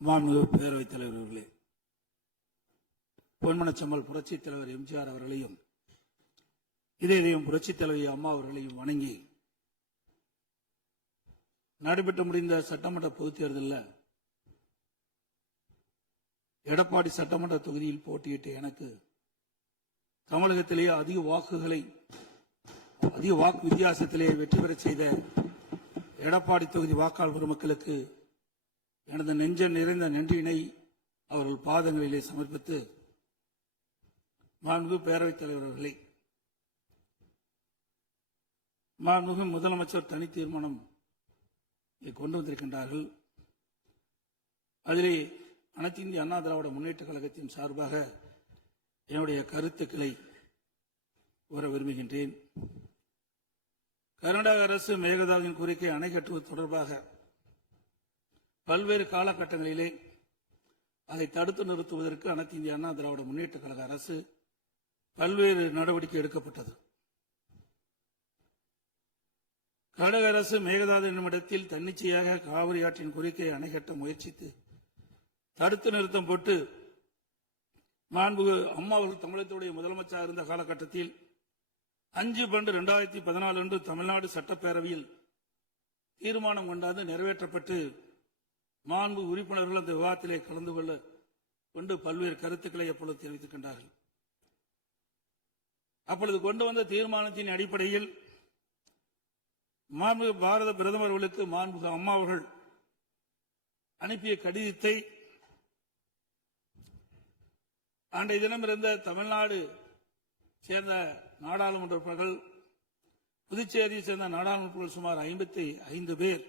மாண்புமிகு பேரவைத் தலைவர் அவர்களே, பொன்மனச்செம்மல் புரட்சித் தலைவர் எம்ஜிஆர் அவர்களையும் இதயம் புரட்சித் தலைவி அம்மா அவர்களையும் வணங்கி நடைபெற்று முடிந்த சட்டமன்ற பொதுத் தேர்தலில் எடப்பாடி சட்டமன்ற தொகுதியில் போட்டியிட்ட எனக்கு தமிழகத்திலேயே அதிக வாக்கு வித்தியாசத்திலே வெற்றி பெற செய்த எடப்பாடி தொகுதி வாக்காளர் பெருமக்களுக்கு எனது நெஞ்ச நிறைந்த நன்றியினை அவர்கள் பாதங்களிலே சமர்ப்பித்து, மாண்புமிகு பேரவைத் தலைவர் அவர்களே, மாண்புமிகு முதலமைச்சர் தனி தீர்மானம் கொண்டு வந்திருக்கின்றார்கள். அதிலே அனைத்து இந்திய அண்ணா திராவிட முன்னேற்ற கழகத்தின் சார்பாக என்னுடைய கருத்துக்களை கூற விரும்புகின்றேன். கர்நாடக அரசு மேகதாதுவின் கோரிக்கை அணை கட்டுவது தொடர்பாக பல்வேறு காலகட்டங்களிலே அதை தடுத்து நிறுத்துவதற்கு அனைத்து இந்திய அண்ணா திராவிட முன்னேற்ற கழக அரசு பல்வேறு நடவடிக்கை எடுக்கப்பட்டது. கர்நாடக அரசு மேகதாது என்னும் இடத்தில் தன்னிச்சையாக காவிரி ஆற்றின் கோரிக்கையை அணை கட்ட முயற்சித்து தடுத்து நிறுத்தம் போட்டு மாண்புமிகு அம்மா அவர்கள் தமிழகத்துடைய முதலமைச்சராக இருந்த காலகட்டத்தில் 5/12/2014 அன்று தமிழ்நாடு சட்டப்பேரவையில் தீர்மானம் கொண்டாந்து நிறைவேற்றப்பட்டு மாண்பு உறுப்பினர்கள் அந்த விவாதத்திலே கலந்து கொண்டு பல்வேறு கருத்துக்களை அப்பொழுது தெரிவித்திருக்கின்றார்கள். அப்பொழுது கொண்டு வந்த தீர்மானத்தின் அடிப்படையில் மாண்புமிகு பாரத பிரதமர் அவர்களுக்கு மாண்புமிகு அம்மா அவர்கள் அனுப்பிய கடிதத்தை அன்றைய தினம் இருந்த தமிழ்நாடு சேர்ந்த நாடாளுமன்ற உறுப்பினர்கள், புதுச்சேரியை சேர்ந்த நாடாளுமன்ற சுமார் 55 பேர்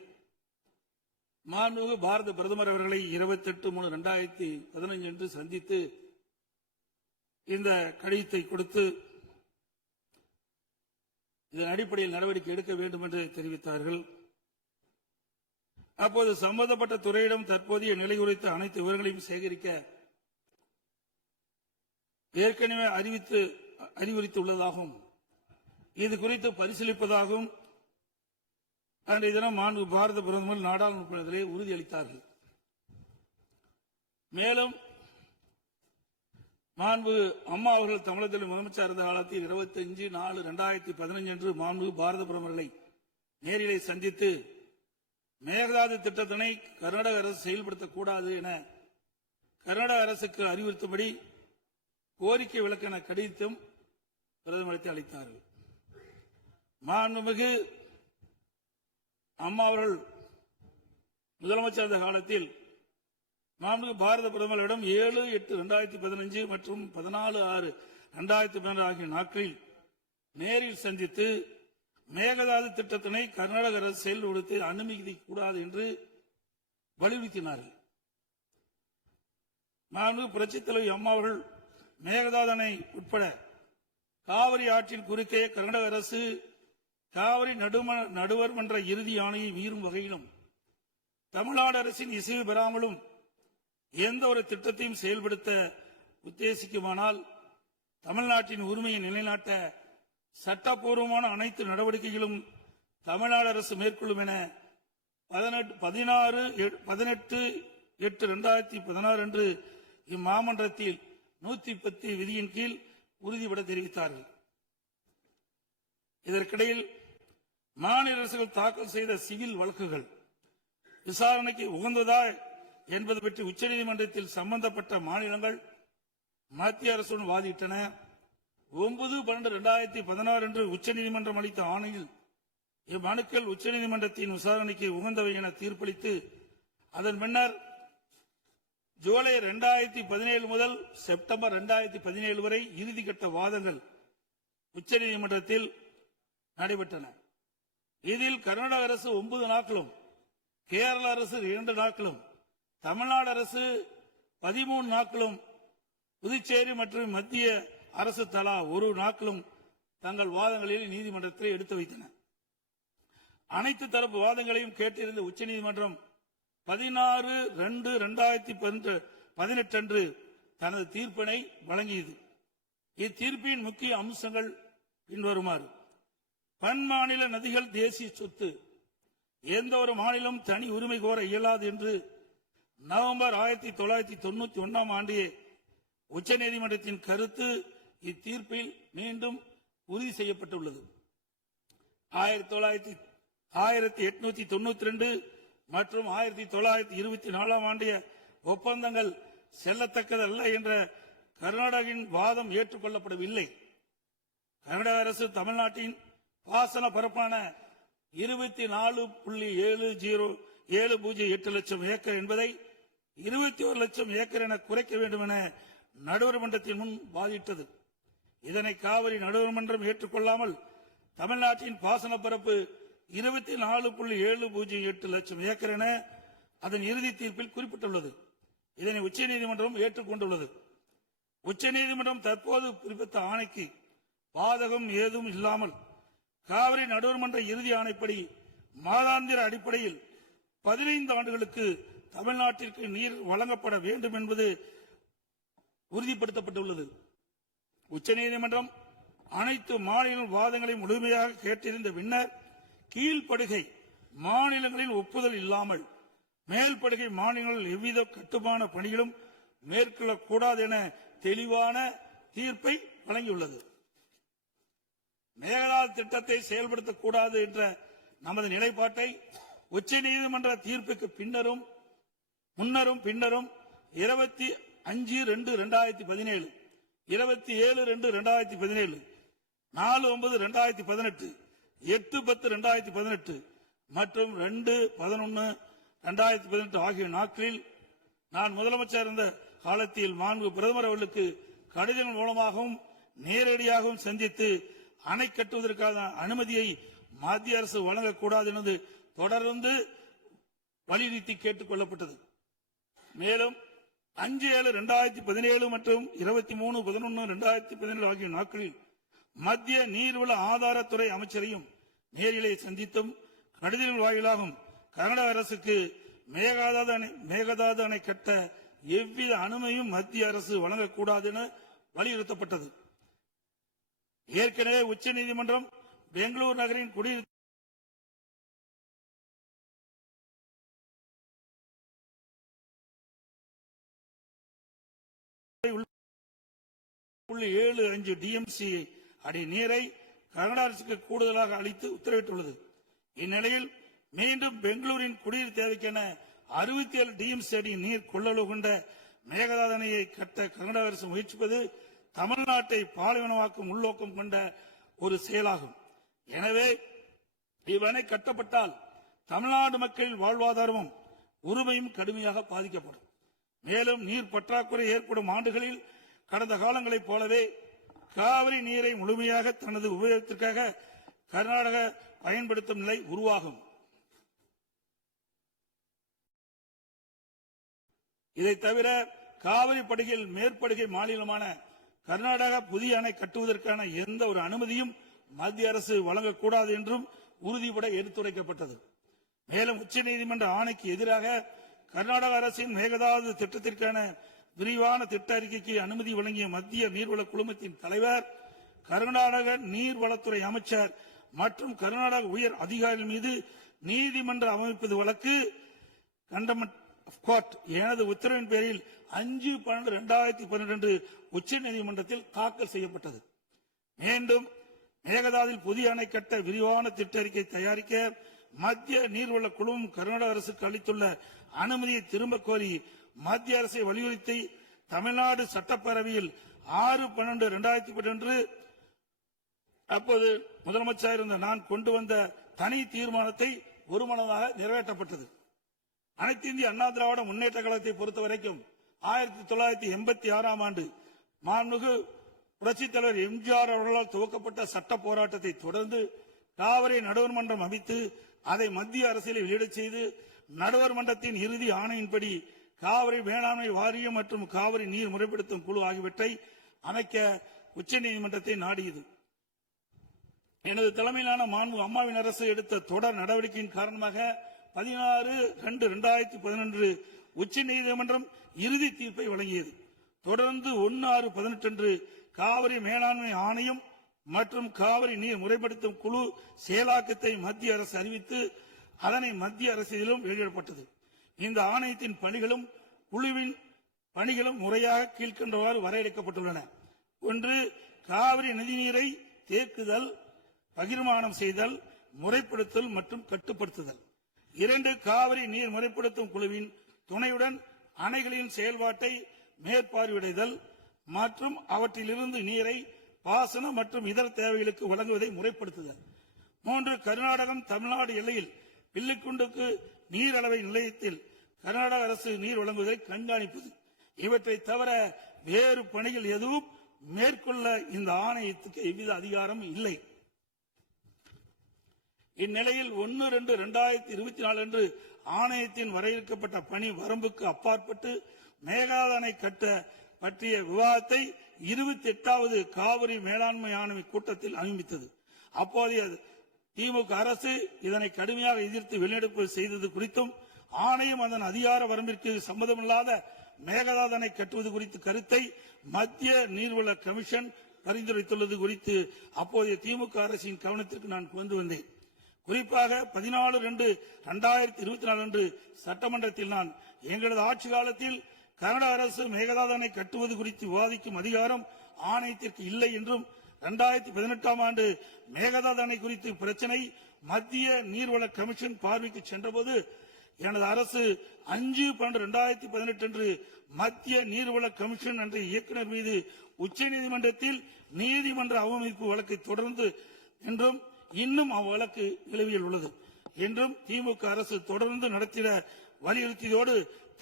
மாண்புமிகு பாரத பிரதமர் அவர்களை 28/3/2015 அன்று சந்தித்து இந்த கடிதத்தை கொடுத்து இதன் அடிப்படையில் நடவடிக்கை எடுக்க வேண்டும் என்று தெரிவித்தார்கள். அப்போது சம்பந்தப்பட்ட துறையிடம் தற்போதைய நிலை குறித்த அனைத்து விவரங்களையும் சேகரிக்க ஏற்கனவே அறிவுறுத்தியுள்ளதாகவும் இது குறித்து பரிசீலிப்பதாகவும் அன்றைய தினம் மாண்புமிகு பாரத பிரதமர் நாடாளுமன்றத்திலே உறுதியளித்தார்கள். மேலும் மாண்புமிகு அம்மா அவர்கள் தமிழகத்தில் முதலமைச்சர் இருந்த காலத்தில் 25/4/2015 அன்று மாண்புமிகு பாரத பிரதமர்களை நேரிலே சந்தித்து மேகதாது திட்டத்தினை கர்நாடக அரசு செயல்படுத்தக்கூடாது என கர்நாடக அரசுக்கு அறிவுறுத்தும்படி கோரிக்கை விளக்கென கடிதம் பிரதமருக்கு அளித்தார்கள். மாண்புமிகு அம்மா அவர்கள் முதலமைச்சர் இருந்த காலத்தில் மாண்புமிகு பாரத பிரதமரிடம் 7/8/2015 மற்றும் 14/6/2012 ஆகிய நாட்களில் நேரில் சந்தித்து மேகதாது திட்டத்தினை கர்நாடக அரசு செயல்படுத்த அனுமதிக்கூடாது என்று வலியுறுத்தினார்கள். மாண்புமிகு புரட்சித் தலைவி அம்மா அவர்கள் மேகதாது அணை உட்பட காவிரி ஆற்றின் குறுக்கே கர்நாடக அரசு காவிரி நடுவர் மன்ற இறுதி ஆணையை மீறும் வகையிலும் தமிழ்நாடு அரசின் இசைவு பெறாமலும் எந்த ஒரு திட்டத்தையும் செயல்படுத்த உத்தேசிக்குமானால் தமிழ்நாட்டின் உரிமையை நிலைநாட்ட சட்டப்பூர்வமான அனைத்து நடவடிக்கைகளும் தமிழ்நாடு அரசு மேற்கொள்ளும் என 18/8/2016 அன்று இம்மாமன்றத்தில் 110 விதியின் கீழ் உறுதிபட தெரிவித்தார்கள். இதற்கிடையில் மாநில அரசுகள் தாக்கல் செய்த சிவில் வழக்குகள் விசாரணைக்கு உகந்ததா என்பது பற்றி உச்சநீதிமன்றத்தில் சம்பந்தப்பட்ட மாநிலங்கள் மத்திய அரசுடன் வாதிட்டன. 9/12/2016 அன்று உச்சநீதிமன்றம் அளித்த ஆணையில் இம்மனுக்கள் உச்சநீதிமன்றத்தின் விசாரணைக்கு உகந்தவை என தீர்ப்பளித்து அதன் பின்னர் ஜூலை 2017 முதல் செப்டம்பர் 2017 வரை இறுதிக்கட்ட வாதங்கள் உச்சநீதிமன்றத்தில் நடைபெற்றன. இதில் கர்நாடக அரசு 9 நாட்களும், கேரள அரசு 2 நாட்களும், தமிழ்நாடு அரசு 13 நாட்களும், புதுச்சேரி மற்றும் மத்திய அரசு தலா 1 நாட்களும் தங்கள் வாதங்களில் நீதிமன்றத்தில் எடுத்து வைத்தன. அனைத்து தரப்பு வாதங்களையும் கேட்டிருந்த உச்சநீதிமன்றம் 16/2/2018 அன்று தனது தீர்ப்பினை வழங்கியது. இத்தீர்ப்பின் முக்கிய அம்சங்கள் பின்வருமாறு: பன்மாநில நதிகள் தேசிய சொத்து, எந்த ஒரு மாநிலம் தனி உரிமை கோர இயலாது என்று நவம்பர் 1991 ஆண்டிய உச்சநீதிமன்றத்தின் கருத்து இத்தீர்ப்பில் மீண்டும் உறுதி செய்யப்பட்டுள்ளது. 1892 மற்றும் 1924 ஆண்டிய ஒப்பந்தங்கள் செல்லத்தக்கதல்ல என்ற கர்நாடகின் வாதம் ஏற்றுக்கொள்ளப்படவில்லை. கர்நாடக அரசு தமிழ்நாட்டின் பாசன பரப்பான 24.7008 லட்சம் ஏக்கர் என்பதை 21 லட்சம் ஏக்கர் என குறைக்க வேண்டும் என நடுவர் மன்றத்தின் முன் வாதிட்டது. இதனை காவிரி நடுவர் மன்றம் ஏற்றுக்கொள்ளாமல் தமிழ்நாட்டின் பாசன பரப்பு 24.708 லட்சம் ஏக்கர் என அதன் இறுதி தீர்ப்பில் குறிப்பிட்டுள்ளது. இதனை உச்சநீதிமன்றம் ஏற்றுக்கொண்டுள்ளது. உச்சநீதிமன்றம் தற்போது பிறப்பித்த ஆணைக்கு பாதகம் ஏதும் இல்லாமல் காவிரி நடுவர் மன்ற இறுதி ஆணைப்படி மாதாந்திர அடிப்படையில் 15 ஆண்டுகளுக்கு தமிழ்நாட்டிற்கு நீர் வழங்கப்பட வேண்டும் என்பது உறுதிப்படுத்தப்பட்டுள்ளது. உச்சநீதிமன்றம் அனைத்து மாநில வாதங்களை முழுமையாக கேட்டிருந்த பின்னர் கீழ்ப்படுகை மாநிலங்களின் ஒப்புதல் இல்லாமல் மேல்படுகை மாநிலங்கள் எவ்வித கட்டுமான பணிகளும் மேற்கொள்ளக்கூடாது என தெளிவான தீர்ப்பை வழங்கியுள்ளது. மேகதாது திட்டத்தை செயல்படுத்தக்கூடாது என்ற நமது நிலைப்பாட்டை உச்சநீதிமன்ற தீர்ப்புக்கு முன்னரும் பின்னரும் 25/2/2017, 27/2/2017, 4/9/2018, 8/10/2018 மற்றும் 2/11/2018 ஆகிய நாட்களில் நான் முதலமைச்சர் இருந்த காலத்தில் மாண்பு பிரதமர் அவர்களுக்கு கடிதம் மூலமாகவும் நேரடியாகவும் சந்தித்து அணை கட்டுவதற்கான அனுமதியை மத்திய அரசு வழங்கக்கூடாது என்று தொடர்ந்து வலியுறுத்தி கேட்டுக் கொள்ளப்பட்டது. மேலும் 5/7/2017 மற்றும் 23/11/2017 ஆகிய நாட்களில் மத்திய நீர்வள ஆதாரத்துறை அமைச்சரையும் நேரிலே சந்தித்தும் கடிதங்கள் வாயிலாகவும் கர்நாடக அரசுக்கு மேகதாது அணை கட்ட எவ்வித அனுமதியும் மத்திய அரசு வழங்கக்கூடாது என வலியுறுத்தப்பட்டது. ஏற்கனவே உச்சநீதிமன்றம் பெங்களூரு நகரின் குடியிருப்பு 75 டிஎம்சி அடி நீரை கர்நாடக அரசுக்கு கூடுதலாக அளித்து உத்தரவிட்டுள்ளது. இந்நிலையில் மீண்டும் பெங்களூரின் குடிநீர் தேவைக்கென 67 டிஎம்சி அடி நீர் கொள்ளளவு கொண்ட மேகதாது அணையை கட்ட கர்நாடக அரசு முயற்சிப்பது தமிழ்நாட்டை பாலைவனமாக்கும் உள்நோக்கம் கொண்ட ஒரு செயலாகும். எனவே இவ்வணை கட்டப்பட்டால் தமிழ்நாடு மக்களின் வாழ்வாதாரமும் உரிமையும் கடுமையாக பாதிக்கப்படும். மேலும் நீர் பற்றாக்குறை ஏற்படும் ஆண்டுகளில் கடந்த காலங்களைப் போலவே காவிரி நீரை முழுமையாக தனது உபயோகத்திற்காக கர்நாடக பயன்படுத்தும் நிலை உருவாகும். இதை தவிர காவிரி படுகையில் மேற்படுகை மாநிலமான கர்நாடகா புதிய அணை கட்டுவதற்கான எந்த ஒரு அனுமதியும் மத்திய அரசு வழங்கக்கூடாது என்றும் உறுதிபட எடுத்துரைக்கப்பட்டது. மேலும் உச்சநீதிமன்ற ஆணைக்கு எதிராக கர்நாடக அரசின் மேகதாது திட்டத்திற்கான விரிவான திட்ட அறிக்கைக்கு அனுமதி வழங்கிய மத்திய நீர்வள குழுமத்தின் தலைவர், கர்நாடக நீர்வளத்துறை அமைச்சர் மற்றும் கர்நாடக உயர் அதிகாரிகள் மீது நீதிமன்ற அமைப்பது வழக்கு கண்டெம்ப்ட் ஆஃப் கோர்ட் எனது உத்தரவின் பேரில் 5/12/2012 உச்சநீதிமன்றத்தில் தாக்கல் செய்யப்பட்டது. மீண்டும் மேகதாதில் புதிய அணை கட்ட விரிவான திட்ட அறிக்கை தயாரிக்க மத்திய நீர்வள குழுமம் கர்நாடக அரசுக்கு அளித்துள்ள அனுமதியை திரும்ப கோரி மத்திய அரசை வலியுறுத்தி தமிழ்நாடு சட்டப்பேரவையில் 6/12/2012 அப்போது முதலமைச்சர் இருந்த நான் கொண்டு வந்த தனி தீர்மானத்தை ஒருமனதாக நிறைவேற்றப்பட்டது. அனைத்து இந்திய அண்ணா திராவிட முன்னேற்ற கழகத்தை பொறுத்தவரைக்கும் 1986 ஆண்டு மாண்புமிகு புரட்சித் தலைவர் எம்ஜிஆர் அவர்களால் துவக்கப்பட்ட சட்ட போராட்டத்தை தொடர்ந்து காவிரி நடுவர் மன்றம் அமைத்து அதை மத்திய அரசியலை வெளியிடச் செய்து நடுவர் மன்றத்தின் இறுதி ஆணையின்படி காவிரி மேலாண்மை வாரியம் மற்றும் காவிரி நீர் முறைப்படுத்தும் குழு ஆகியவற்றை அமைக்க உச்சநீதிமன்றத்தை நாடியது. எனது தலைமையிலான மாண்பு அம்மாவின் அரசு எடுத்த தொடர் நடவடிக்கையின் காரணமாக 16/2/2011 உச்சநீதிமன்றம் இறுதி தீர்ப்பை வழங்கியது. தொடர்ந்து 1/6/18 அன்று காவிரி மேலாண்மை ஆணையம் மற்றும் காவிரி நீர் முறைப்படுத்தும் குழு செயலாக்கத்தை மத்திய அரசு அறிவித்து அதனை மத்திய அரசிலும் வெளியிடப்பட்டது. இந்த ஆணையத்தின் பணிகளும் குழுவின் பணிகளும் முறையாக கீழ்கண்டவாறு வரையறுக்கப்பட்டுள்ளன. 1. காவிரி நதிநீரை தேக்குதல், பகிர்மானம் செய்தல், முறைப்படுத்தல் மற்றும் கட்டுப்படுத்துதல். 2. காவிரி நீர் முறைப்படுத்தும் குழுவின் துணையுடன் அணைகளின் செயல்பாட்டை மேற்பார்வையிடுதல் மற்றும் அவற்றிலிருந்து நீரை பாசன மற்றும் இதர தேவைகளுக்கு வழங்குவதை முறைப்படுத்துதல். 3. கர்நாடகம் தமிழ்நாடு எல்லையில் பில்லிக்குண்டுக்கு நீர் அளவை நிலையத்தில் கர்நாடக அரசு நீர் வழங்குவதை கண்காணிப்பது. இவற்றை தவிர வேறு பணிகள் எதுவும் மேற்கொள்ள இந்த ஆணையத்துக்கு எவ்வித அதிகாரம் இல்லை. இந்நிலையில் 1/2/2024 அன்று ஆணையத்தின் வரையறுக்கப்பட்ட பணி வரம்புக்கு அப்பாற்பட்டு மேகதாது அணை கட்ட பற்றிய விவாதத்தை 28வது காவிரி மேலாண்மை ஆணைய கூட்டத்தில் அனுமதித்தது. அப்போதைய திமுக அரசு இதனை கடுமையாக எதிர்த்து வெளிநடப்பு செய்தது குறித்தும் ஆணையம் அதன் அதிகார வரம்பிற்கு சம்மதமில்லாத மேகதாது அணை கட்டுவது குறித்த கருத்தை மத்திய நீர்வள கமிஷன் பரிந்துரைத்துள்ளது குறித்து அப்போதைய திமுக அரசின் கவனத்திற்கு நான் கொண்டு வந்தேன். குறிப்பாக 14/2/2024 அன்று சட்டமன்றத்தில் நான் எங்களது ஆட்சி காலத்தில் கர்நாடக அரசு மேகதாது அணை கட்டுவது குறித்து விவாதிக்கும் அதிகாரம் ஆணையத்திற்கு இல்லை என்றும் 2018ஆம் ஆண்டு மேகதாது அணை குறித்து பிரச்சனை மத்திய நீர்வள கமிஷன் பார்வைக்கு சென்றபோது எனது அரசு 5/12/2018 அன்று மத்திய நீர்வள கமிஷன் என்ற இயக்குநர் மீது உச்சநீதிமன்றத்தில் நீதிமன்ற அவமதிப்பு வழக்கை தொடர்ந்து என்றும் இன்னும் அவ்வழக்கு நிலுவையில் உள்ளது என்றும் திமுக அரசு தொடர்ந்து நடத்திட வலியுறுத்தியதோடு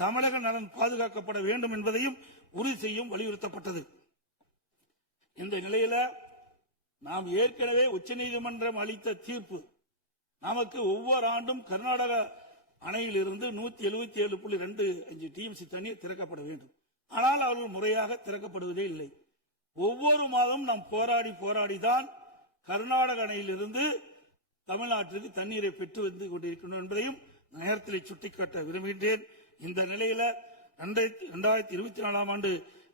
தமிழக நலன் பாதுகாக்கப்பட வேண்டும் என்பதையும் உறுதி செய்யும் வலியுறுத்தப்பட்டது. இந்த நிலையில நாம் ஏற்கனவே உச்சநீதிமன்றம் அளித்த தீர்ப்பு நமக்கு ஒவ்வொரு ஆண்டும் கர்நாடக அணையில் இருந்து 177.25 டிஎம்சி தண்ணீர் திறக்கப்பட வேண்டும். ஆனால் அவர்கள் முறையாக திறக்கப்படுவதே இல்லை. ஒவ்வொரு மாதம் நாம் போராடிதான் கர்நாடக அணையிலிருந்து தமிழ்நாட்டிற்கு தண்ணீரை பெற்று வந்து கொண்டிருக்கணும் என்பதையும் நேரத்தில் சுட்டிக்காட்ட விரும்புகின்றேன். இந்த நிலையில 2024ஆம் ஆண்டு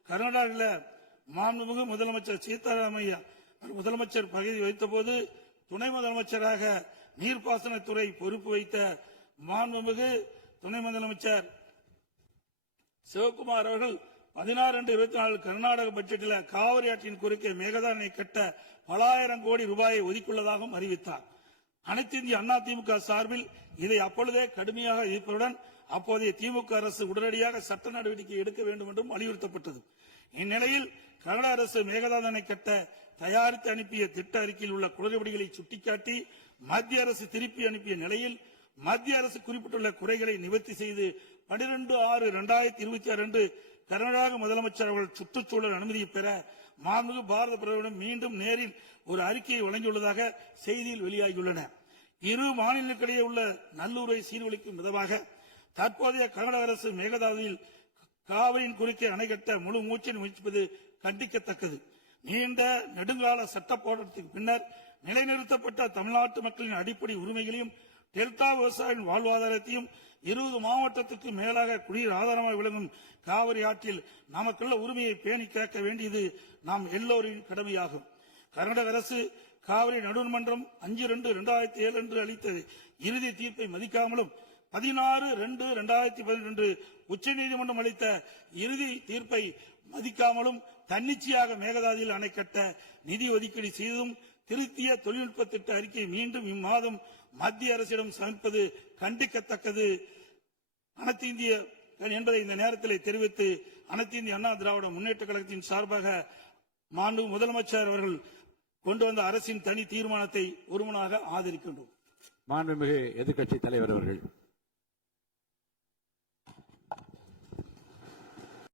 கர்நாடகாவில் மாண்புமிகு முதலமைச்சர் சீதாராமையா முதலமைச்சர் பதவி வைத்த போது துணை முதலமைச்சராக நீர்ப்பாசனத்துறை பொறுப்பு வைத்த மாண்புமிகு துணை முதலமைச்சர் சிவகுமார் அவர்கள் 16/24 கர்நாடக பட்ஜெட்டில் காவிரி ஆற்றின் குறுக்கே மேகதாது அணை கட்ட பல ஆயிரம் கோடி ரூபாயை ஒதுக்கியுள்ளதாகவும் அறிவித்தார். அனைத்து இந்திய அண்ணா திமுக சார்பில் இதை அப்பொழுதே கடுமையாக எதிர்ப்பதுடன் அப்போதைய திமுக அரசு உடனடியாக சட்ட நடவடிக்கை எடுக்க வேண்டும் என்றும் வலியுறுத்தப்பட்டது. இந்நிலையில் கர்நாடக அரசு மேகதாது அணை கட்ட தயாரித்து அனுப்பிய திட்ட அறிக்கையில் உள்ள குளறுபடிகளை சுட்டிக்காட்டி மத்திய அரசு திருப்பி அனுப்பிய நிலையில் மத்திய அரசு குறிப்பிட்டுள்ள குறைகளை நிவர்த்தி செய்து 12/6/2026 அன்று கர்நாடக முதலமைச்சர் அவர்கள் சுற்றுச்சூழல் அனுமதியை பெற மாண்புமிகு பாரத பிரதமரிடம் மீண்டும் நேரில் ஒரு அறிக்கையை வழங்கியுள்ளதாக செய்தியில் வெளியாகியுள்ளன. இரு மாநிலங்களுக்கிடையே உள்ள நல்லுறவை சீர்குலைக்கும் விதமாக தற்போதைய கர்நாடக அரசு மேகதாதுவில் காவிரியின் குறுக்கே அணை கட்ட முழு மூச்சை முயற்சிப்பது கண்டிக்கத்தக்கது. நீண்ட நெடுங்கால சட்ட போராட்டத்திற்கு பின்னர் நிலைநிறுத்தப்பட்ட தமிழ்நாட்டு மக்களின் அடிப்படை உரிமைகளையும் டெல்டா விவசாயிகளின் வாழ்வாதாரத்தையும் 20 மாவட்டத்துக்கு மேலாக குடிநீர் ஆதாரமாக விளங்கும் காவிரி ஆற்றில் நமக்குள்ள உரிமையை பேணி காக்க வேண்டியது நாம் எல்லோரின் கடமையாகும். கர்நாடக அரசு காவிரி நடுவர்மன்றம் 5/2/2007 அன்று அளித்த இறுதி தீர்ப்பை மதிக்காமலும் 16/2/2018 உச்சநீதிமன்றம் அளித்த இறுதி தீர்ப்பை மதிக்காமலும் தன்னிச்சையாக மேகதாதுவில் அணை கட்ட நிதி ஒதுக்கீடு செய்தும் திருத்திய தொழில்நுட்ப திட்ட அறிக்கை மீண்டும் இம்மாதம் மத்திய அரசிடம் சமர்ப்பது கண்டிக்கத்தக்கது அனைத்து இந்திய என்பதை இந்த நேரத்தில் தெரிவித்து அனைத்து இந்திய அண்ணா திராவிட முன்னேற்ற கழகத்தின் சார்பாக மாண்பு முதலமைச்சர் அவர்கள் கொண்டு வந்த அரசின் தனி தீர்மானத்தை ஒருமனாக ஆதரிக்கின்றோம். மாண்புமிகு எதிர்க்கட்சி தலைவர் அவர்கள்.